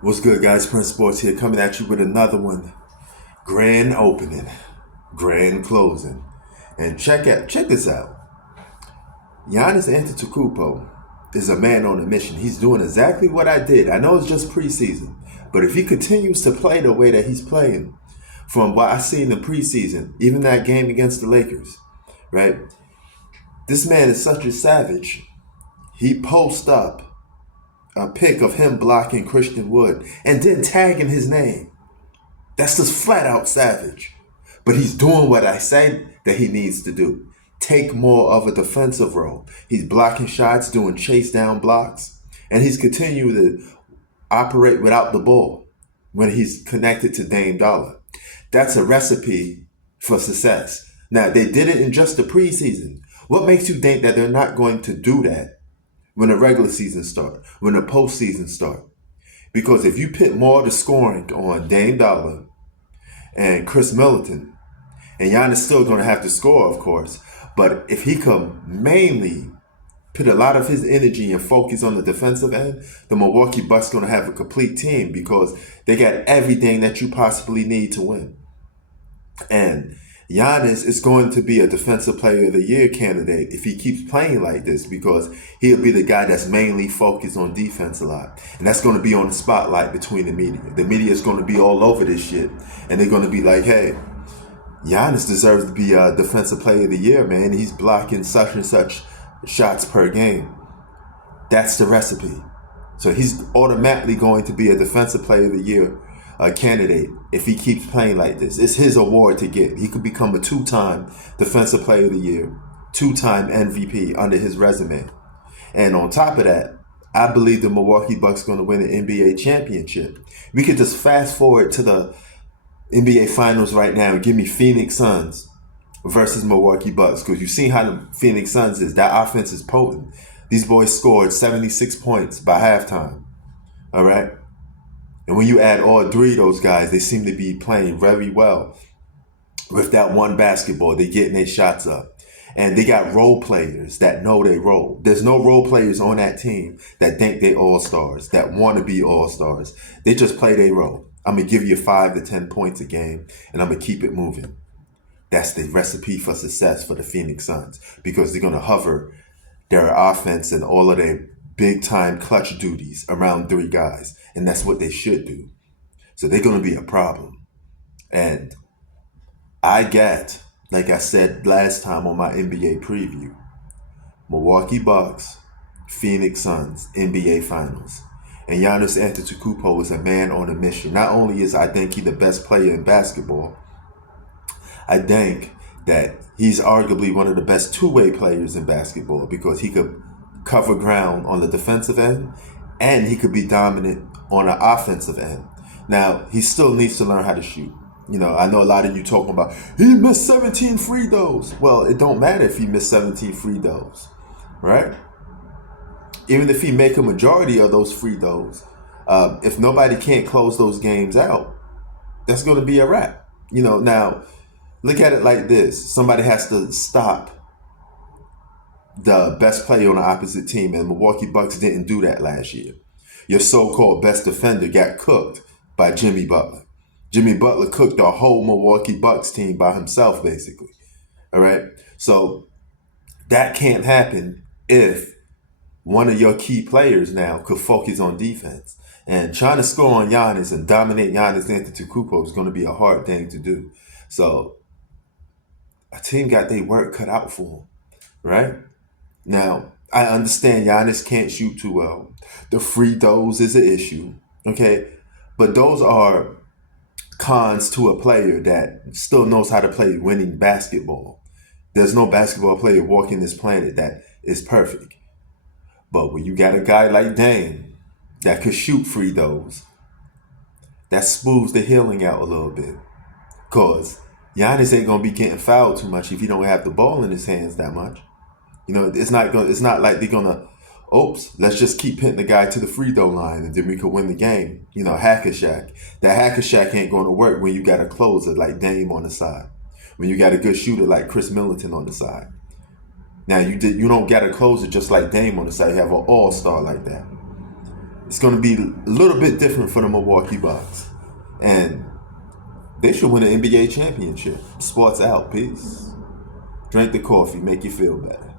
What's good, guys? Prince Sports here, coming at you with another one. Grand opening, grand closing, and check this out. Giannis Antetokoumpo is a man on a mission. He's doing exactly what I did. I know it's just preseason, but if he continues to play the way that he's playing, from what I see in the preseason, even that game against the Lakers, right? This man is such a savage. He posts up a pic of him blocking Christian Wood and then tagging his name. That's just flat out savage. But he's doing what I say that he needs to do. Take more of a defensive role. He's blocking shots, doing chase down blocks, and he's continuing to operate without the ball when he's connected to Dame Dollar. That's a recipe for success. Now, they did it in just the preseason. What makes you think that they're not going to do that when the regular season starts, when the postseason starts? Because if you put more of the scoring on Dame Dollar and Chris Middleton, and Giannis still going to have to score, of course, but if he can mainly put a lot of his energy and focus on the defensive end, the Milwaukee Bucks going to have a complete team because they got everything that you possibly need to win. And Giannis is going to be a Defensive Player of the Year candidate if he keeps playing like this, because he'll be the guy that's mainly focused on defense a lot. And that's going to be on the spotlight between the media. The media is going to be all over this shit. And they're going to be like, hey, Giannis deserves to be a Defensive Player of the Year, man. He's blocking such and such shots per game. That's the recipe. So he's automatically going to be a Defensive Player of the Year candidate if he keeps playing like this. It's his award to get. He could become a two-time Defensive Player of the Year, two-time MVP under his resume. And on top of that, I believe the Milwaukee Bucks are going to win an NBA championship. We could just fast forward to the NBA Finals right now and give me Phoenix Suns versus Milwaukee Bucks, because you've seen how the Phoenix Suns is. That offense is potent. These boys scored 76 points by halftime. All right? And when you add all three of those guys, they seem to be playing very well with that one basketball. They're getting their shots up. And they got role players that know their role. There's no role players on that team that think they all-stars, that want to be all-stars. They just play their role. I'm going to give you 5 to 10 points a game, and I'm going to keep it moving. That's the recipe for success for the Phoenix Suns, because they're going to hover their offense and all of their big-time clutch duties around three guys. And that's what they should do. So they're going to be a problem. And I get, like I said last time on my NBA preview, Milwaukee Bucks, Phoenix Suns, NBA Finals. And Giannis Antetokoumpo is a man on a mission. Not only is I think he the best player in basketball, I think that he's arguably one of the best two-way players in basketball, because he could cover ground on the defensive end and he could be dominant on the offensive end. Now, he still needs to learn how to shoot. You know, I know a lot of you talking about, he missed 17 free throws. Well, it don't matter if he missed 17 free throws, right? Even if he make a majority of those free throws, if nobody can't close those games out, that's going to be a wrap. You know, now, look at it like this. Somebody has to stop the best player on the opposite team, and Milwaukee Bucks didn't do that last year. Your so-called best defender got cooked by Jimmy Butler. Jimmy Butler cooked the whole Milwaukee Bucks team by himself, basically. All right? So that can't happen if one of your key players now could focus on defense. And trying to score on Giannis and dominate Giannis Antetokoumpo is going to be a hard thing to do. So a team got their work cut out for them, right? Now, I understand Giannis can't shoot too well. The free throws is an issue, okay? But those are cons to a player that still knows how to play winning basketball. There's no basketball player walking this planet that is perfect. But when you got a guy like Dame that could shoot free throws, that smooths the healing out a little bit. Because Giannis ain't going to be getting fouled too much if he don't have the ball in his hands that much. You know, it's not like they're gonna, let's just keep hitting the guy to the free throw line and then we could win the game. You know, hack a shack. That hack a shack ain't gonna work when you got a closer like Dame on the side. When you got a good shooter like Chris Middleton on the side. Now you don't got a closer just like Dame on the side. You have an all-star like that. It's going to be a little bit different for the Milwaukee Bucks. And they should win an NBA championship. Sports out. Peace. Drink the coffee. Make you feel better.